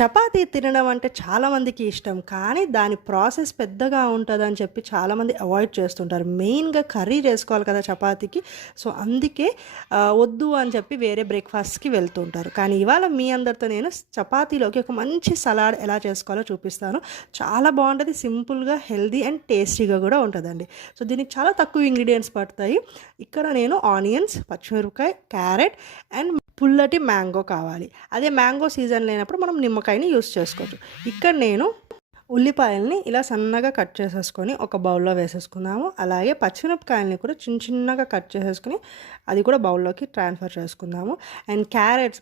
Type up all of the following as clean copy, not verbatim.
చపాతీ తినడం అంటే చాలామందికి ఇష్టం. కానీ దాని ప్రాసెస్ పెద్దగా ఉంటదని చెప్పి చాలామంది అవాయిడ్ చేస్తుంటారు. మెయిన్‌గా కర్రీ చేసుకోవాలి కదా చపాతీకి. సో, అందుకే వద్దు అని చెప్పి వేరే బ్రేక్‌ఫాస్ట్‌కి వెళ్తూ ఉంటారు. కానీ ఇవాళ మీ అందరితో నేను చపాతీలోకి ఒక మంచి సలాడ్ ఎలా చేసుకోవాలో చూపిస్తాను. చాలా బావుంటది. సింపుల్‌గా, హెల్తీ అండ్ టేస్టీగా కూడా ఉంటదండి. సో, దీనికి చాలా తక్కువ ఇంగ్రీడియెంట్స్ పడతాయి. ఇక్కడ నేను ఆనియన్స్, పచ్చిమిరపకాయ, క్యారెట్ అండ్ పుల్లటి మ్యాంగో కావాలి. అదే మ్యాంగో సీజన్ లేనప్పుడు మనం నిమ్మకాయని యూస్ చేసుకోవచ్చు. ఇక్కడ నేను ఉల్లిపాయల్ని ఇలా సన్నగా కట్ చేసేసుకొని ఒక బౌల్లో వేసేసుకుందాము. అలాగే పచ్చిమిరపకాయలని కూడా చిన్న చిన్నగా కట్ చేసేసుకొని అది కూడా బౌల్లోకి ట్రాన్స్ఫర్ చేసుకుందాము. అండ్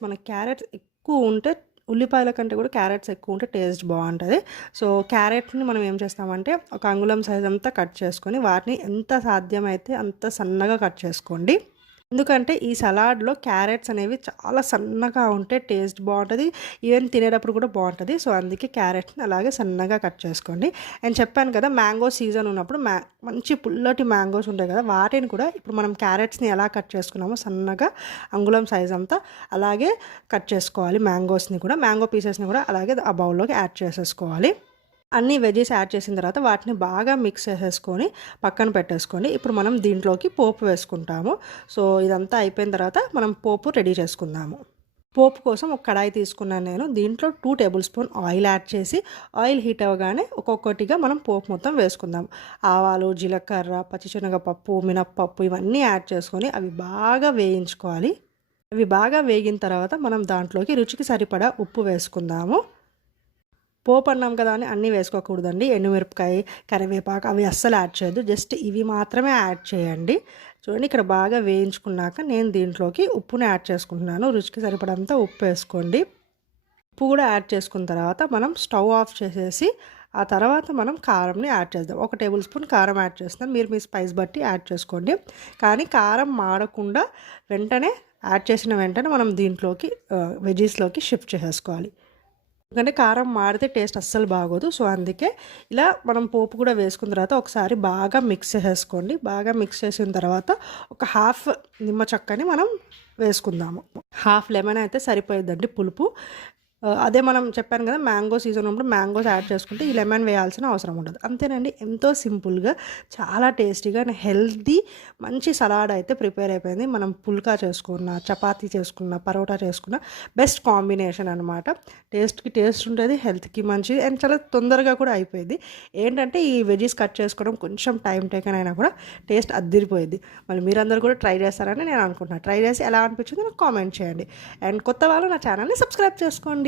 మనకి క్యారెట్స్ ఎక్కువ ఉంటే ఉల్లిపాయల కంటే కూడా క్యారెట్స్ ఎక్కువ ఉంటే టేస్ట్ బాగుంటుంది. సో క్యారెట్ని మనం ఏం చేస్తామంటే ఒక అంగుళం సైజ్ అంతా కట్ చేసుకొని వాటిని ఎంత సాధ్యమైతే అంత సన్నగా కట్ చేసుకోండి. ఎందుకంటే ఈ సలాడ్లో క్యారెట్స్ అనేవి చాలా సన్నగా ఉంటే టేస్ట్ బాగుంటుంది. ఈవెన్ తినేటప్పుడు కూడా బాగుంటుంది. సో అందుకే క్యారెట్ని అలాగే సన్నగా కట్ చేసుకోండి. అండ్ చెప్పాను కదా మ్యాంగో సీజన్ ఉన్నప్పుడు మంచి పుల్లటి మ్యాంగోస్ ఉంటాయి కదా, వాటిని కూడా ఇప్పుడు మనం క్యారెట్స్ని ఎలా కట్ చేసుకున్నామో సన్నగా అంగుళం సైజ్ అంతా అలాగే కట్ చేసుకోవాలి. మ్యాంగో పీసెస్ని కూడా అలాగే ఆ బౌల్లోకి యాడ్ చేసేసుకోవాలి. అన్ని వెజెస్ యాడ్ చేసిన తర్వాత వాటిని బాగా మిక్స్ చేసేసుకొని పక్కన పెట్టేసుకోండి. ఇప్పుడు మనం దీంట్లోకి పోపు వేసుకుంటాము. సో ఇదంతా అయిపోయిన తర్వాత మనం పోపు రెడీ చేసుకుందాము. పోపు కోసం ఒక కడాయి తీసుకున్నాను నేను. దీంట్లో 2 టేబుల్ స్పూన్ ఆయిల్ యాడ్ చేసి ఆయిల్ హీట్ అవ్వగానే ఒక్కొక్కటిగా మనం పోపు మొత్తం వేసుకుందాం. ఆవాలు, జీలకర్ర, పచ్చిశనగపప్పు, మినప్పప్పు ఇవన్నీ యాడ్ చేసుకొని అవి బాగా వేయించుకోవాలి. అవి బాగా వేగిన తర్వాత మనం దాంట్లోకి రుచికి సరిపడా ఉప్పు వేసుకుందాము. పోపు అన్నాం కదా అని అన్నీ వేసుకోకూడదండి. ఎండుమిరపకాయ, కరివేపాకు అవి అస్సలు యాడ్ చేయొద్దు. జస్ట్ ఇవి మాత్రమే యాడ్ చేయండి. చూడండి ఇక్కడ బాగా వేయించుకున్నాక నేను దీంట్లోకి ఉప్పుని యాడ్ చేసుకుంటున్నాను. రుచికి సరిపడంత ఉప్పు వేసుకోండి. ఉప్పు కూడా యాడ్ చేసుకున్న తర్వాత మనం స్టవ్ ఆఫ్ చేసేసి ఆ తర్వాత మనం కారంని యాడ్ చేద్దాం. 1 టేబుల్ స్పూన్ కారం యాడ్ చేస్తాం. మీరు మీ స్పైస్ బట్టి యాడ్ చేసుకోండి. కానీ కారం మాడకుండా యాడ్ చేసిన వెంటనే మనం దీంట్లోకి వెజీస్లోకి షిఫ్ట్ చేసేసుకోవాలి. ఎందుకంటే కారం మాడితే టేస్ట్ అస్సలు బాగోదు. సో అందుకే ఇలా మనం పోపు కూడా వేసుకున్న తర్వాత ఒకసారి బాగా మిక్స్ చేసేసుకోండి. బాగా మిక్స్ చేసిన తర్వాత ఒక హాఫ్ నిమ్మ చెక్కని మనం వేసుకుందాము. హాఫ్ లెమన్ అయితే సరిపోయిద్దండి పులుపు. అదే మనం చెప్పాను కదా మ్యాంగో సీజన్ ఉన్నప్పుడు మ్యాంగోస్ యాడ్ చేసుకుంటే ఈ లెమన్ వేయాల్సిన అవసరం ఉండదు. అంతేనండి, ఎంతో సింపుల్గా చాలా టేస్టీగా అండ్ హెల్తీ మంచి సలాడ్ అయితే ప్రిపేర్ అయిపోయింది. మనం పుల్కా చేసుకున్న, చపాతీ చేసుకున్న, పరోటా చేసుకున్న బెస్ట్ కాంబినేషన్ అనమాట. టేస్ట్కి టేస్ట్ ఉంటుంది, హెల్త్కి మంచిది అండ్ చాలా తొందరగా కూడా అయిపోయింది. ఏంటంటే ఈ వెజీస్ కట్ చేసుకోవడం కొంచెం టైం టేకన్ అయినా కూడా టేస్ట్ అద్దిరిపోయింది. మళ్ళీ మీరందరూ కూడా ట్రై చేస్తారని నేను అనుకుంటున్నాను. ట్రై చేసి ఎలా అనిపించిందో నాకు కామెంట్ చేయండి. అండ్ కొత్త వాళ్ళు నా ఛానల్ని సబ్స్క్రైబ్ చేసుకోండి.